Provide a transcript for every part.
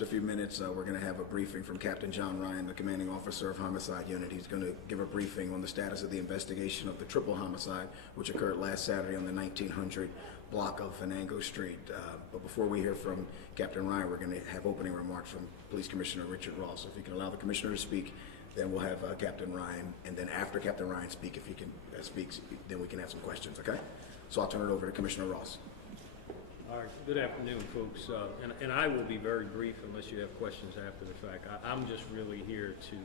just a few minutes, we're going to have a briefing from Captain John Ryan, the commanding officer of Homicide Unit. He's going to give a briefing on the status of the investigation of the triple homicide, which occurred last Saturday on the 1900 block of Venango Street. But before we hear from Captain Ryan, we're going to have opening remarks from Police Commissioner Richard Ross. If you can allow the Commissioner to speak, then we'll have Captain Ryan, and then after Captain Ryan speaks, if he can speaks, then we can have some questions, okay? So I'll turn it over to Commissioner Ross. All right, good afternoon, folks. And I will be very brief unless you have questions after the fact. I'm just really here to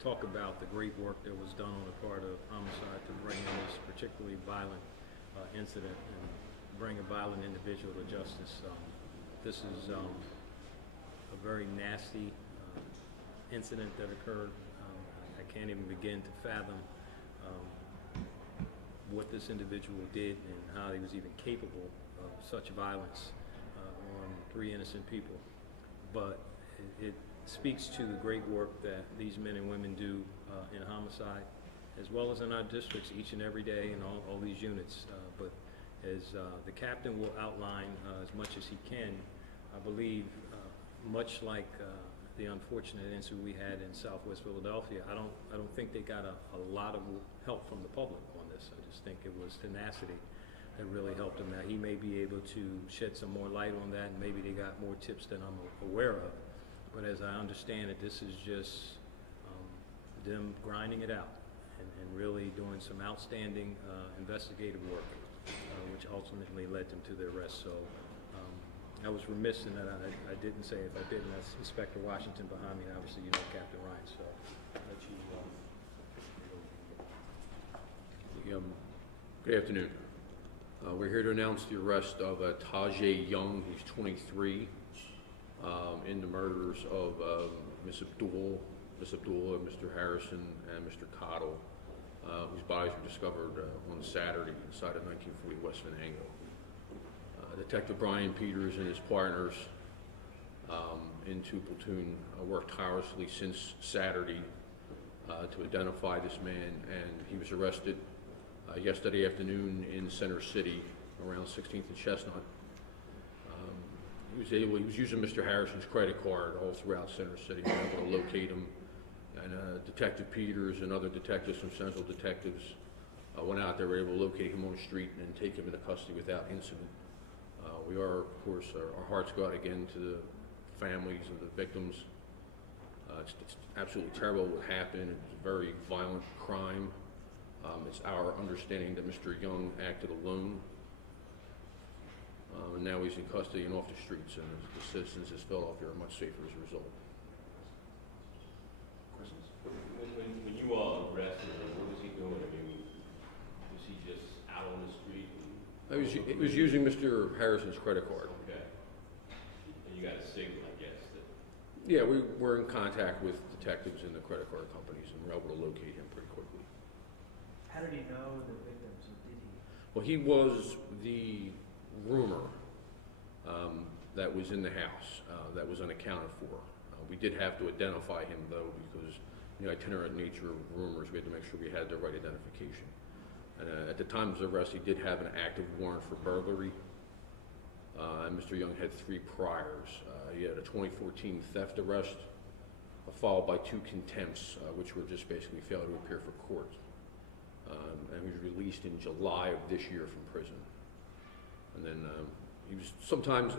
talk about the great work that was done on the part of Homicide to bring in this particularly violent incident and bring a violent individual to justice. This is a very nasty incident that occurred. I can't even begin to fathom what this individual did and how he was even capable of such violence on 3 innocent people. But it speaks to the great work that these men and women do in homicide, as well as in our districts each and every day in all these units. But as the captain will outline as much as he can, I believe much like the unfortunate incident we had in Southwest Philadelphia, I don't think they got a lot of help from the public on this. I just think it was tenacity that really helped them. Now, he may be able to shed some more light on that, and maybe they got more tips than I'm aware of. But as I understand it, this is just them grinding it out and really doing some outstanding investigative work, which ultimately led them to their arrest. So I was remiss in that I didn't say, if I didn't, that's Inspector Washington behind me, and obviously you know Captain Ryan, so I'll let you Good afternoon. We're here to announce the arrest of Tajay Young, who's 23, in the murders of Miss Abdul, Mr. Harrison, and Mr. Cottle, whose bodies were discovered on Saturday inside of 1940 West Venango. Detective Brian Peters and his partners in 2 Platoon worked tirelessly since Saturday to identify this man, and he was arrested yesterday afternoon in Center City around 16th and Chestnut. He was using Mr. Harrison's credit card all throughout Center City. We were able to locate him, and Detective Peters and other detectives from Central Detectives went out there, were able to locate him on the street and take him into custody without incident. We are, of course, our hearts go out again to the families of the victims. It's absolutely terrible what happened. It was a very violent crime. It's our understanding that Mr. Young acted alone. And now he's in custody and off the streets, and the citizens of Philadelphia are much safer as a result. Questions? When you all arrested him, what was he doing? I mean, was he just out on the street? It was using Mr. Harrison's credit card. Okay. And you got a signal, I guess. Yeah, we were in contact with detectives in the credit card companies, and we were able to locate him pretty quickly. How did he know the victims, or did he? Well, he was the roomer that was in the house that was unaccounted for. We did have to identify him, though, because the itinerant nature of roomers, we had to make sure we had the right identification. And at the time of his arrest, he did have an active warrant for burglary, and Mr. Young had 3 priors. He had a 2014 theft arrest, followed by 2 contempts, which were just basically failure to appear for court. And he was released in July of this year from prison. And then he was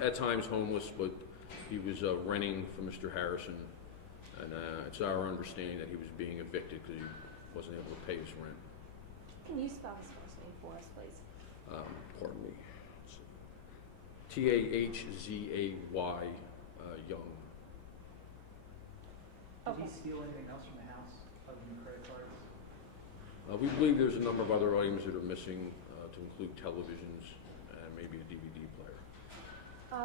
at times homeless, but he was renting from Mr. Harrison, and it's our understanding that he was being evicted because he wasn't able to pay his rent. Can you spell his first name for us, please? Pardon me. Tahzay Young. Did he steal anything else from the house other than credit cards? We believe there's a number of other items that are missing, to include televisions and maybe a DVD player.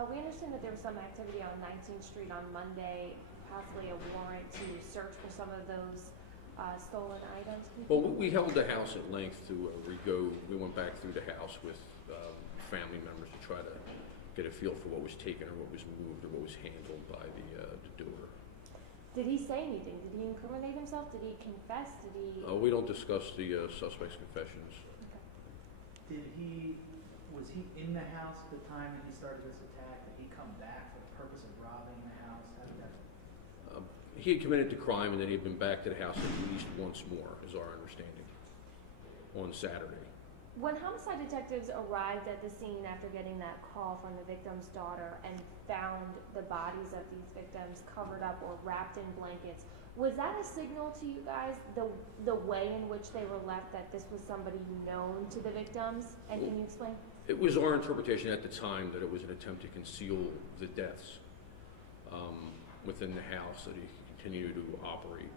We understand that there was some activity on 19th Street on Monday, possibly a warrant to search for some of those stolen items. Well, we held the house at length to we went back through the house with family members to try to get a feel for what was taken or what was moved or what was handled by the doer. Did he say anything? Did he incriminate himself? Did he confess? Did he? We don't discuss the suspect's confessions. Okay. Was he in the house at the time that he started this attack? Did he come back for the purpose of He had committed the crime and then he had been back to the house at least once more, is our understanding, on Saturday. When homicide detectives arrived at the scene after getting that call from the victim's daughter and found the bodies of these victims covered up or wrapped in blankets, was that a signal to you guys, the way in which they were left, that this was somebody known to the victims? And can you explain? It was our interpretation at the time that it was an attempt to conceal the deaths within the house, that he could continue to operate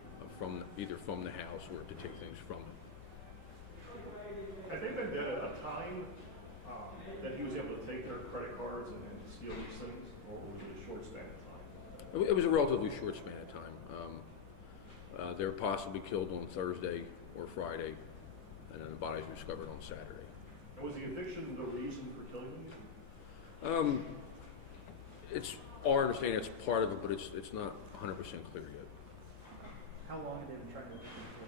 either from the house or to take things from it. I think they did a time that he was able to take their credit cards and steal these things, or was it a short span of time? It was a relatively short span of time. They were possibly killed on Thursday or Friday, and then the bodies were discovered on Saturday. And was the eviction the reason for killing these? It's our understanding it's part of it, but it's not 100% clear yet. How long had they been trying to evict him for?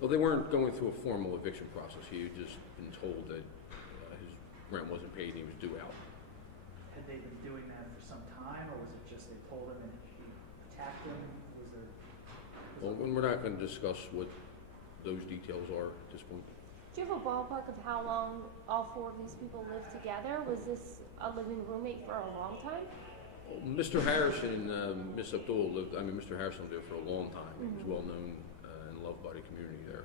Well, they weren't going through a formal eviction process. He had just been told that his rent wasn't paid and he was due out. Had they been doing that for some time, or was it just they told him and he attacked him? Well, we're not going to discuss what those details are at this point. Do you have a ballpark of how long all four of these people lived together? Was this a living roommate for a long time? Mr. Harrison and Miss Abdul Mr. Harrison lived there for a long time. He was well known and loved by the community there.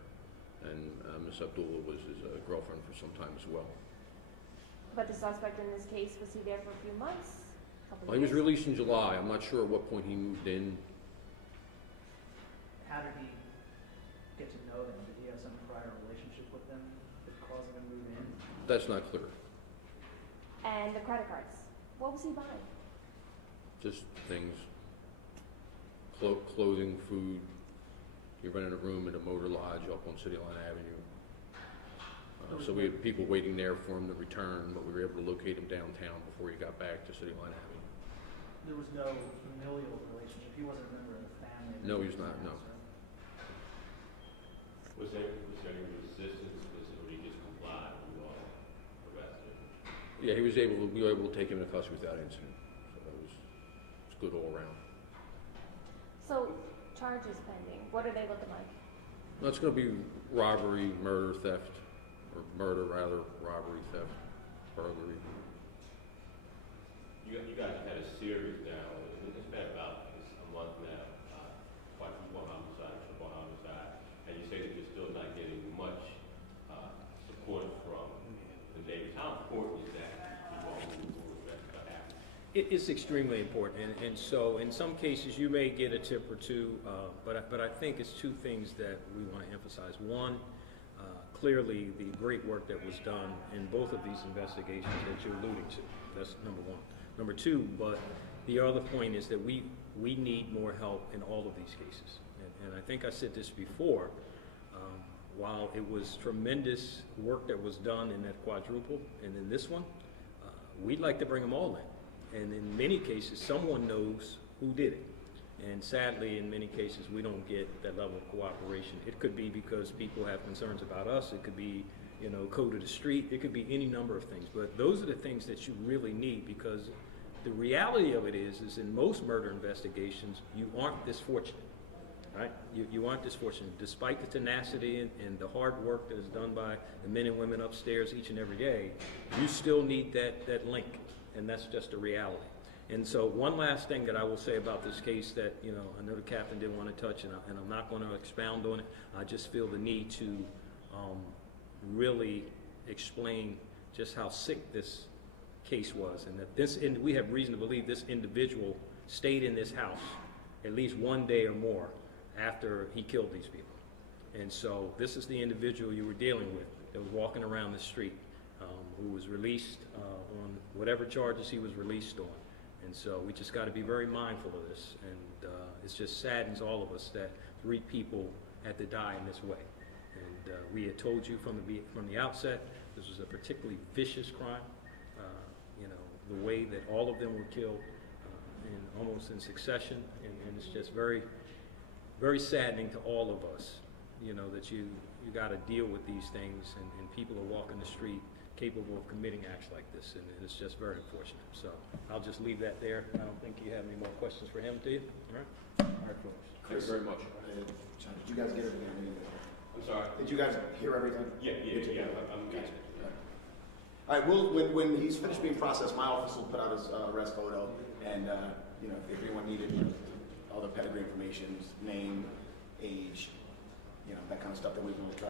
And Miss Abdul was his girlfriend for some time as well. But the suspect in this case, was he there for a few months? He was released in July. I'm not sure at what point he moved in. How did he get to know them? Did he have some prior relationship with them that caused him to move in? That's not clear. And the credit cards, what was he buying? Just things, clothing, food. He rented a room in a motor lodge up on City Line Avenue. So we had people waiting there for him to return, but we were able to locate him downtown before he got back to City Line Avenue. There was no familial relationship. He wasn't a member of the family. No, he's not, no. Was there any resistance, or he just complied when you all arrested him? Yeah, we were able to take him into custody without incident. So it was good all around. So, charges pending, what are they looking like? That's going to be robbery, murder, theft, or murder rather, robbery, theft, burglary. You guys have had a series now, it's been about a month now, quadruple homicide, triple homicide, and you say that you're still not getting much support from the neighbors. How important is that to all who happen? It's extremely important, and so in some cases you may get a tip or two, but I think it's two things that we want to emphasize. One, clearly the great work that was done in both of these investigations that you're alluding to. That's number one. Number two, but the other point is that we need more help in all of these cases. And I think I said this before, while it was tremendous work that was done in that quadruple and in this one, we'd like to bring them all in. And in many cases, someone knows who did it. And sadly, in many cases, we don't get that level of cooperation. It could be because people have concerns about us. It could be, code of the street. It could be any number of things. But those are the things that you really need, because the reality of it is in most murder investigations, you aren't this fortunate, right? You aren't this fortunate. Despite the tenacity and the hard work that is done by the men and women upstairs each and every day, you still need that link, and that's just a reality. And so one last thing that I will say about this case that, I know the captain didn't want to touch, and I'm not going to expound on it. I just feel the need to really explain just how sick this case was, and that we have reason to believe this individual stayed in this house at least one day or more after he killed these people. And so this is the individual you were dealing with that was walking around the street, who was released on whatever charges he was released on. And so we just got to be very mindful of this, and it just saddens all of us that 3 people had to die in this way. And we had told you from the outset this was a particularly vicious crime. The way that all of them were killed, almost in succession, and it's just very, very saddening to all of us. That you got to deal with these things, and people are walking the street capable of committing acts like this, and it's just very unfortunate. So I'll just leave that there. I don't think you have any more questions for him, do you? All right? All right, folks. Thank you very much. John, did you guys get everything? I'm sorry? Did you guys hear everything? Yeah, I'm good. All right, when he's finished being processed, my office will put out his arrest photo, and you know, if anyone needed all the pedigree information, name, age, you know, that kind of stuff that we will try.